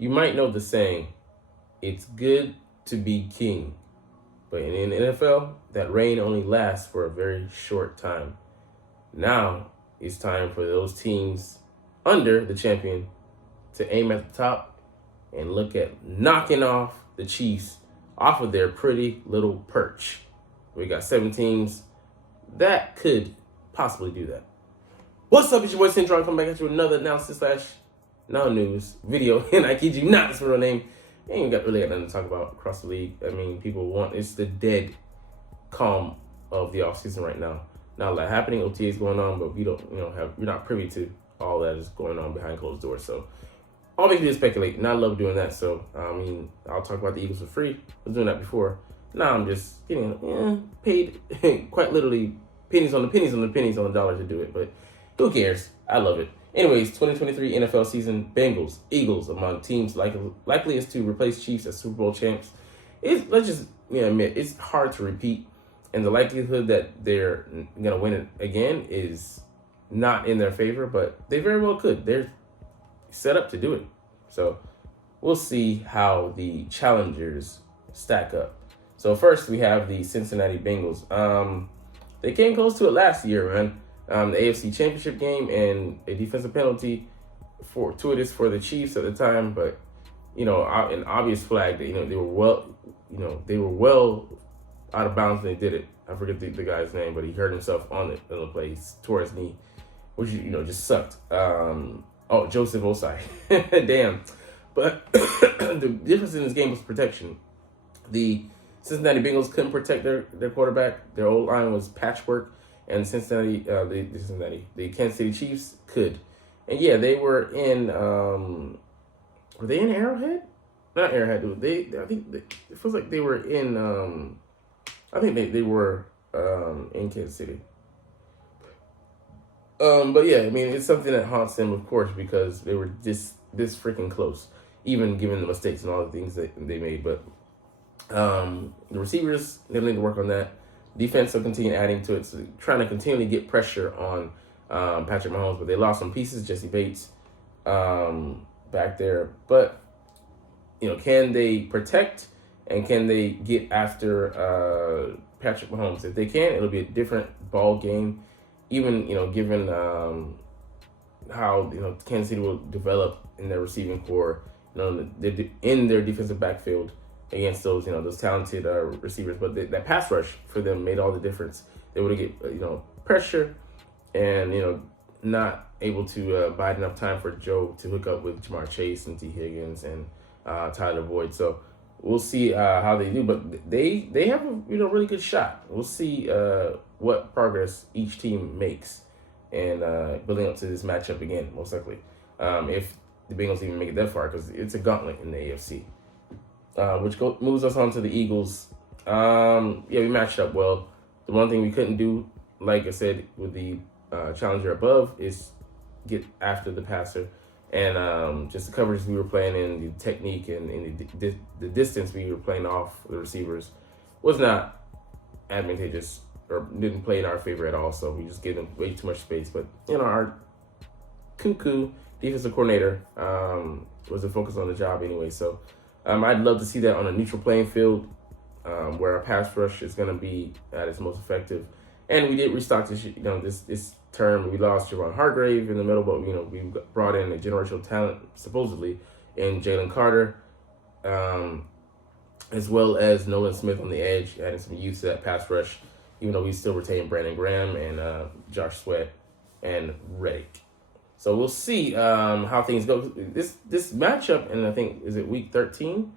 You might know the saying, it's good to be king. But in the NFL, that reign only lasts for a very short time. Now it's time for those teams under the champion to aim at the top and look at knocking off the Chiefs off of their pretty little perch. We got 7 teams that could possibly do that. What's up, it's your boy Cintron, coming back at you with another analysis slash non-news video. And I kid you not, it's my real name. Ain't really got nothing to talk about across the league. I mean, it's the dead calm of the offseason right now. Not a lot happening, OTA is going on, but we're not privy to all that is going on behind closed doors. So all we can do is speculate, and I love doing that. So, I'll talk about the Eagles for free. I was doing that before. Now I'm just getting paid, quite literally, pennies on the dollar to do it. But who cares? I love it. Anyways, 2023 NFL season, Bengals, Eagles among teams likeliest to replace Chiefs as Super Bowl champs. Let's just admit, it's hard to repeat. And the likelihood that they're going to win it again is not in their favor, but they very well could. They're set up to do it. So we'll see how the challengers stack up. So first we have the Cincinnati Bengals. They came close to it last year, man. The AFC Championship game and a defensive penalty fortuitous for the Chiefs at the time, but an obvious flag that they were well out of bounds when they did it. I forget the guy's name, but he hurt himself on the play. He tore his knee, which just sucked. Joseph Osai. Damn. But the difference in this game was protection. The Cincinnati Bengals couldn't protect their quarterback. Their old line was patchwork, and the Kansas City Chiefs could. And yeah, they were in. Were they in Arrowhead? Not Arrowhead. It feels like they were in. I think they were in Kansas City. But yeah, I mean, it's something that haunts them, of course, because they were this freaking close, even given the mistakes and all the things that they made. But the receivers, they need to work on that. Defense will continue adding to it, so trying to continually get pressure on Patrick Mahomes. But they lost some pieces, Jesse Bates back there. But can they protect? And can they get after Patrick Mahomes? If they can, it'll be a different ball game. Even given how Kansas City will develop in their receiving core, in their defensive backfield against those those talented receivers. But that pass rush for them made all the difference. They would get pressure, and not able to bide enough time for Joe to hook up with Jamar Chase and T Higgins and Tyler Boyd. So we'll see how they do, but they have a really good shot. We'll see what progress each team makes, and building up to this matchup again, most likely. If the Bengals even make it that far, because it's a gauntlet in the AFC. Which moves us on to the Eagles. We matched up well. The one thing we couldn't do, like I said, with the challenger above, is get after the passer. And just the coverage we were playing in, the technique and the distance we were playing off the receivers was not advantageous or didn't play in our favor at all. So we just gave them way too much space. But our cuckoo defensive coordinator was the focus on the job anyway. So I'd love to see that on a neutral playing field where our pass rush is going to be at its most effective. And we did restock this term. We lost Javon Hargrave in the middle, but we brought in a generational talent supposedly in Jalen Carter, as well as Nolan Smith on the edge, adding some youth to that pass rush. Even though we still retain Brandon Graham and Josh Sweat and Reddick. So we'll see how things go. This matchup, and I think is it week 13,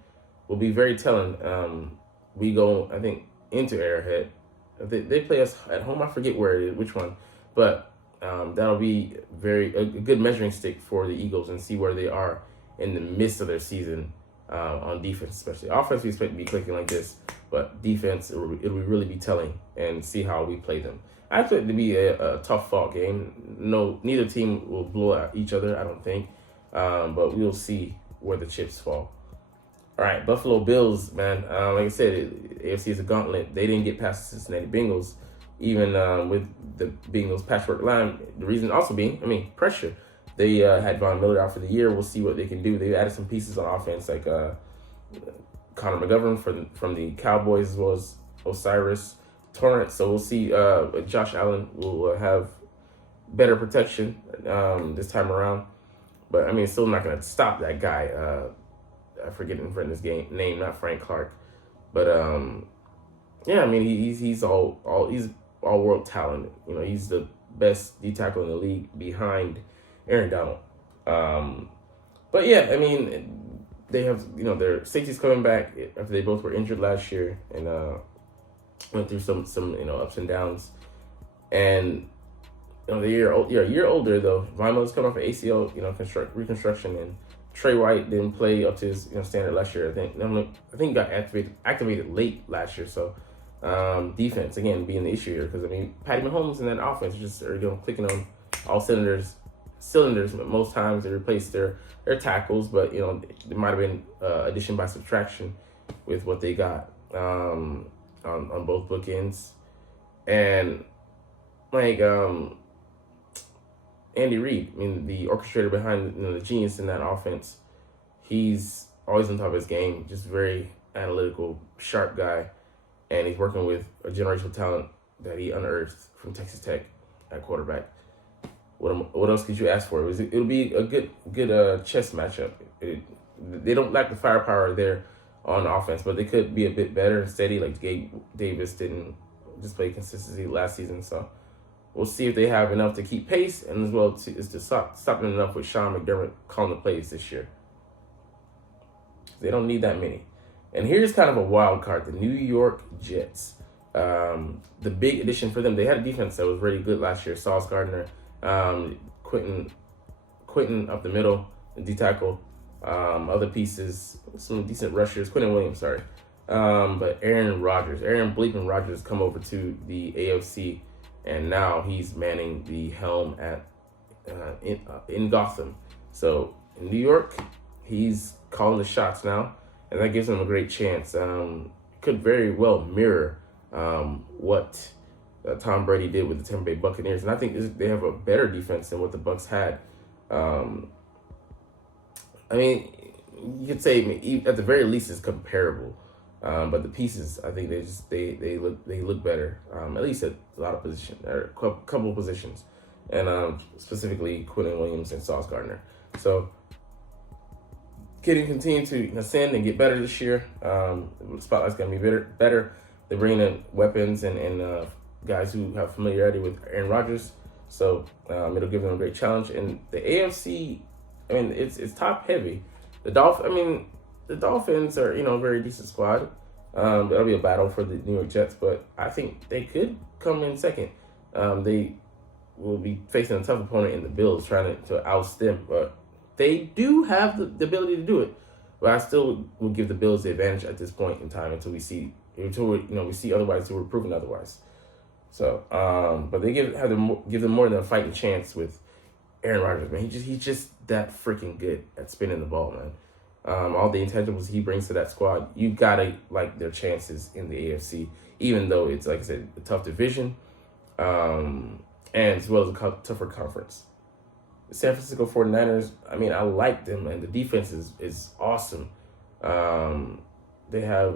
will be very telling. We go, I think, into Arrowhead. They play us at home. I forget where it is, which one, but that'll be a good measuring stick for the Eagles and see where they are in the midst of their season on defense, especially. Offense, we expect to be clicking like this, but defense, it'll really be telling, and see how we play them. I expect it to be a tough fought game. No, neither team will blow out each other, I don't think, but we'll see where the chips fall. All right, Buffalo Bills, man. Like I said, AFC is a gauntlet. They didn't get past the Cincinnati Bengals, even with the Bengals patchwork line. The reason also being, pressure. They had Von Miller out for the year. We'll see what they can do. They added some pieces on offense, like Connor McGovern from the Cowboys, as well as Osiris Torrance. So we'll see. Josh Allen will have better protection this time around. But I mean, it's still not going to stop that guy. I forget his name, not Frank Clark. But yeah, I mean, he's all world talent. You know, he's the best D tackle in the league behind Aaron Donald. But yeah, I mean, they have, you know, their safeties coming back after they both were injured last year and went through some you know, ups and downs. And you know, a year older though. Von Miller's coming off an ACL, you know, reconstruction, and Trey White didn't play up to his, you know, standard last year. I think he got activated late last year. So defense again being the issue here, because I mean, Patty Mahomes and that offense just are, you know, clicking on all cylinders. But most times they replace their tackles, but you know, it might have been addition by subtraction with what they got on both bookends. And like Andy Reid, I mean, the orchestrator behind, you know, the genius in that offense, he's always on top of his game, just very analytical, sharp guy, and he's working with a generational talent that he unearthed from Texas Tech at quarterback. What else could you ask for? It'll be a good chess matchup. They don't lack the firepower there on offense, but they could be a bit better and steady. Like Gabe Davis didn't display consistency last season, so we'll see if they have enough to keep pace, and as well to stop them enough with Sean McDermott calling the plays this year. They don't need that many. And here's kind of a wild card: the New York Jets. The big addition for them, they had a defense that was really good last year. Sauce Gardner, Quentin up the middle, the D tackle, other pieces, some decent rushers. Quentin Williams, sorry. But Aaron Bleeping Rodgers come over to the AFC, and now he's manning the helm at in Gotham. So in New York, he's calling the shots now, and that gives him a great chance. Could very well mirror what Tom Brady did with the Tampa Bay Buccaneers, and I think they have a better defense than what the Bucs had. I mean, you could say at the very least it's comparable, but the pieces, I think they look better, at least at a lot of positions, or a couple of positions, and specifically Quentin Williams and Sauce Gardner. So continue to ascend and get better this year. The spotlight's gonna be better. They're bringing in weapons and guys who have familiarity with Aaron Rodgers, so it'll give them a great challenge. And the AFC, I mean, it's top heavy. The Dolphins are, you know, a very decent squad. That'll be a battle for the New York Jets, but I think they could come in second. They will be facing a tough opponent in the Bills, trying to oust them, but they do have the ability to do it. But I still will give the Bills the advantage at this point in time until we see otherwise, until we're proven otherwise. So, but they give them more than a fighting chance with Aaron Rodgers, man. He's just that freaking good at spinning the ball, man. All the intangibles he brings to that squad, you gotta like their chances in the AFC, even though it's, like I said, a tough division, and as well as a tougher conference. The San Francisco 49ers, I mean, I like them, and the defense is awesome. They have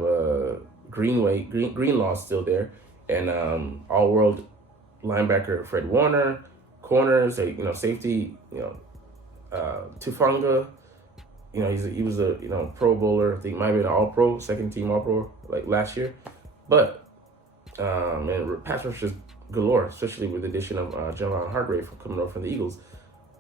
Greenlaw still there, and all-world linebacker Fred Warner, corners, safety, Tufunga. He was a Pro Bowler. I think might have been an All-Pro, second team All-Pro like last year. But and pass rushers galore, especially with the addition of Javon Hargrave coming over from the Eagles.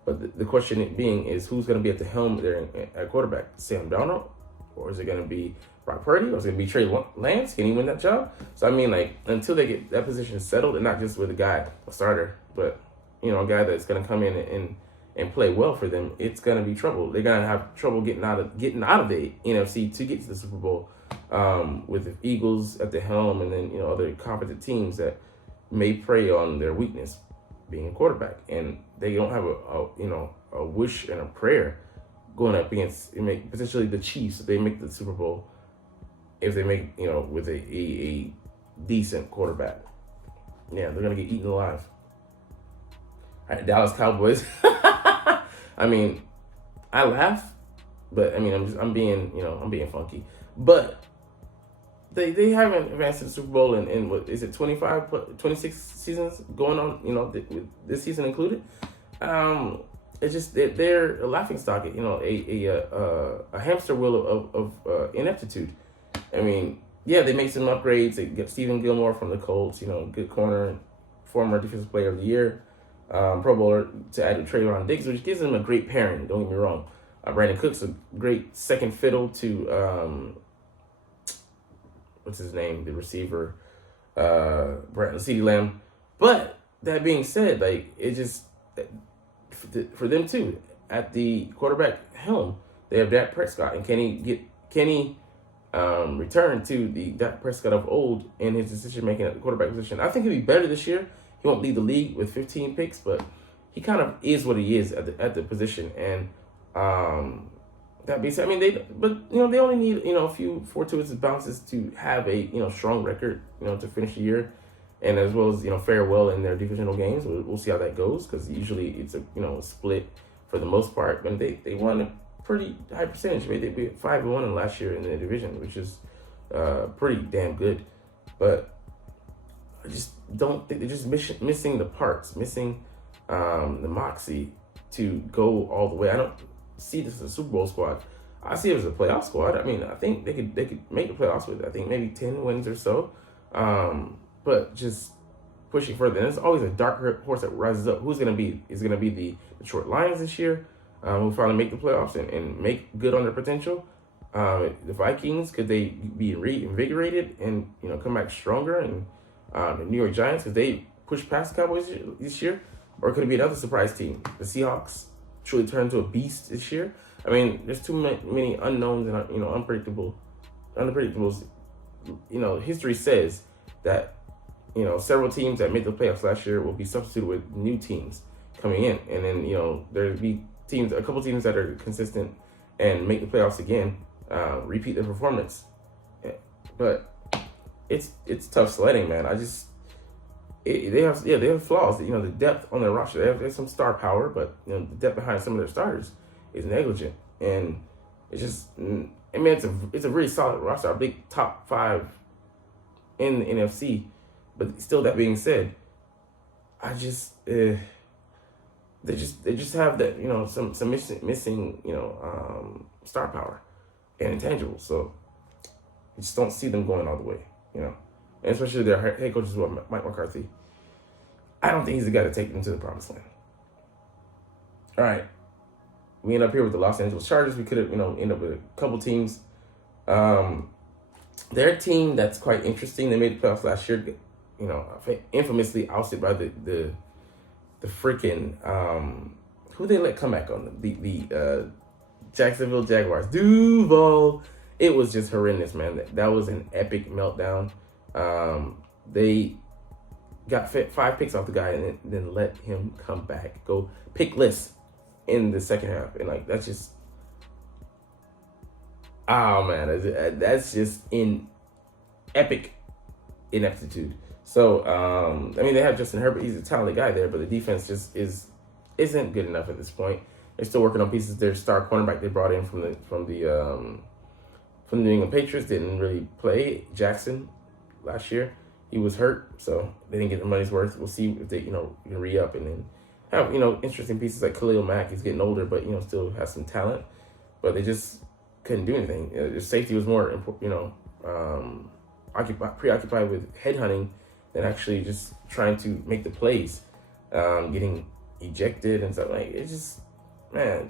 But the question being is, who's going to be at the helm there at quarterback? Sam Darnold, or is it going to be Brock Purdy, or is it going to be Trey Lance? Can he win that job? So I mean, until they get that position settled, and not just with a starter, but a guy that's going to come in and play well for them, it's going to be trouble. They're going to have trouble getting out of the NFC to get to the Super Bowl, with the Eagles at the helm, and then other competent teams that may prey on their weakness, being a quarterback, and they don't have a wish and a prayer going up against potentially the Chiefs if they make the Super Bowl, if they make with a decent quarterback. Yeah, they're gonna get eaten alive. All right, Dallas Cowboys. I mean, I laugh, but I mean, I'm being funky. But they haven't advanced to the Super Bowl in what is it, 26 seasons going on, with this season included. It's just they're a laughing stock, a hamster wheel of ineptitude. I mean, yeah, they make some upgrades. They get Stephen Gilmore from the Colts, good corner, former defensive player of the year, Pro Bowler, to add to Trayvon Diggs, which gives them a great pairing. Don't get me wrong. Brandon Cook's a great second fiddle to what's his name, the receiver, CeeDee Lamb. But that being said, like, it just for them too, at the quarterback helm, they have Dak Prescott, and can he return to the Dak Prescott of old in his decision making at the quarterback position? I think he'll be better this year. He won't lead the league with 15 picks, but he kind of is what he is at the position. And that being said, I mean, they only need a few fortuitous bounces to have a strong record to finish the year, and as well as fare well in their divisional games. We'll see how that goes, because usually it's a split for the most part. But they won a pretty high percentage. I mean, they beat 5-1 last year in the division, which is pretty damn good. But I just don't think they're just missing the parts, missing the moxie to go all the way. I don't see this as a Super Bowl squad. I see it as a playoff squad. I mean, I think they could make the playoffs with, I think, maybe 10 wins or so. But just pushing further. And it's always a dark horse that rises up. Who's going to be? Is it going to be the Detroit Lions this year, who finally make the playoffs and make good on their potential? The Vikings, could they be reinvigorated and come back stronger? And the New York Giants, could they push past the Cowboys this year? Or could it be another surprise team? The Seahawks truly turn into a beast this year? I mean, there's too many unknowns and unpredictables. History says that several teams that made the playoffs last year will be substituted with new teams coming in, and then there'll be a couple teams that are consistent and make the playoffs again, repeat their performance. But it's tough sledding, man. They have flaws. The depth on their roster, they have some star power, but the depth behind some of their starters is negligent, and it's just, I mean, it's a really solid roster, a big top 5 in the NFC. But still, that being said, I just they just have that some missing star power and intangibles. So I just don't see them going all the way, and especially their head coach as well, Mike McCarthy. I don't think he's the guy to take them to the promised land. All right, we end up here with the Los Angeles Chargers. We could have end up with a couple teams. Their team that's quite interesting. They made the playoffs last year. Infamously ousted by the freaking who they let come back on the Jacksonville Jaguars. Duval. It was just horrendous, man. That was an epic meltdown. They got 5 picks off the guy and then let him come back, go pickless in the second half, and that's just, oh man, that's just epic ineptitude. So I mean, they have Justin Herbert. He's a talented guy there, but the defense just isn't good enough at this point. They're still working on pieces. Their star cornerback they brought in from the New England Patriots didn't really play. Jackson last year, he was hurt, so they didn't get their money's worth. We'll see if they can re-up and then have interesting pieces like Khalil Mack. He's getting older, but still has some talent. But they just couldn't do anything. Their safety was more preoccupied with headhunting than actually just trying to make the plays, getting ejected and stuff. It's just, man,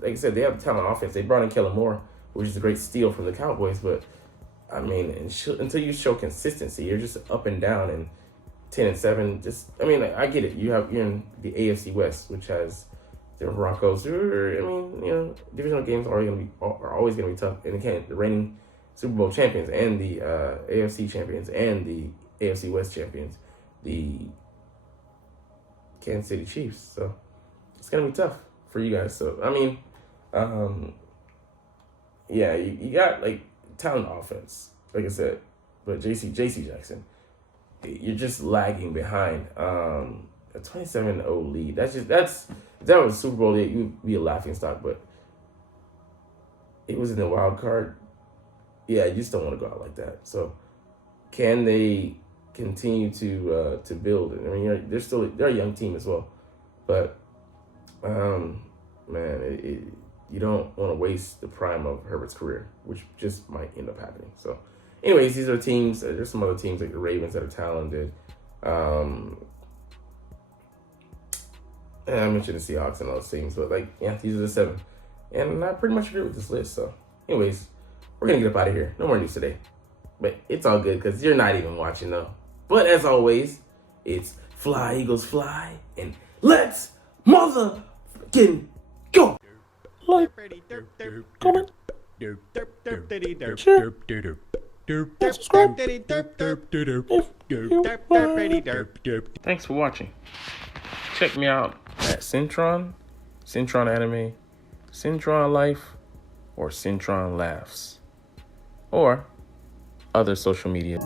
like I said, they have a talent offense. They brought in Kellen Moore, which is a great steal from the Cowboys, but I mean, until you show consistency, you're just up and down and 10-7. Just, I mean, I get it. You're in the AFC West, which has the Broncos. Divisional games are always going to be tough. And again, the reigning Super Bowl champions and the AFC champions and the AFC West champions, the Kansas City Chiefs. So it's going to be tough for you guys. So, I mean, yeah, you got talent offense, like I said, but JC Jackson, you're just lagging behind a 27-0 lead. That's If that was Super Bowl, you'd be a laughing stock, but it was in the wild card. Yeah, you just don't want to go out like that. So, can they continue to build? I mean, they're a young team as well, but man, you don't want to waste the prime of Herbert's career, which just might end up happening. So, anyways, these are teams. There's some other teams like the Ravens that are talented. And I mentioned the Seahawks and those teams, but like, yeah, these are the 7. And I pretty much agree with this list. So, anyways, we're going to get up out of here. No more news today. But it's all good because you're not even watching, though. But as always, it's fly, Eagles, fly. And let's motherfucking go. Like, comment, share, subscribe. Thanks for watching. Check me out at Cintron, Cintron Anime, Cintron Life, or Cintron Laughs, or other social media.